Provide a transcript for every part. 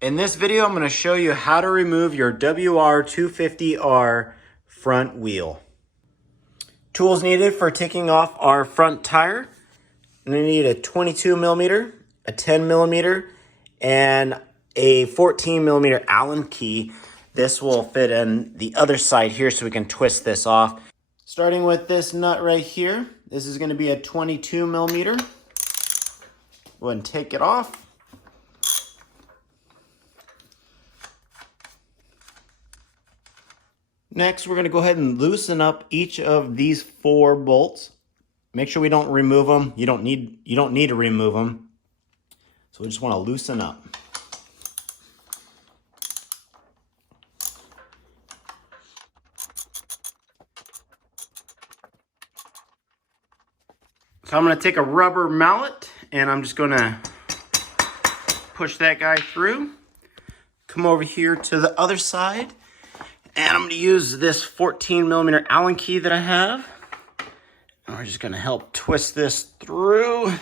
In this video, I'm going to show you how to remove your WR250R front wheel. Tools needed for taking off our front tire. I'm going to need a 22 millimeter, a 10 millimeter, and a 14 millimeter Allen key. This will fit in the other side here so we can twist this off. Starting with this nut right here, this is going to be a 22 millimeter. Go ahead and take it off. Next, we're going to go ahead and loosen up each of these 4 bolts. Make sure we don't remove them. You don't need to remove them. So we just want to loosen up. So I'm going to take a rubber mallet and I'm just going to push that guy through. Come over here to the other side. And I'm going to use this 14 millimeter Allen key that I have. And we're just going to help twist this through. And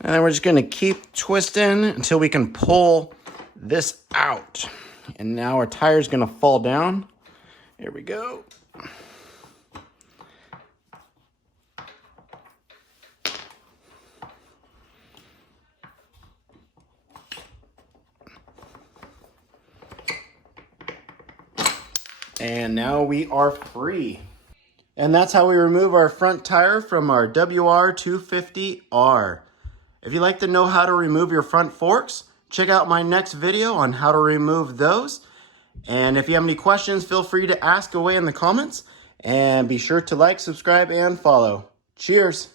then we're just going to keep twisting until we can pull this out. And now our tire is going to fall down. Here we go. And now we are free. And that's how we remove our front tire from our WR250R. If you'd like to know how to remove your front forks, check out my next video on how to remove those. And if you have any questions, feel free to ask away in the comments. And be sure to like, subscribe, and follow. Cheers.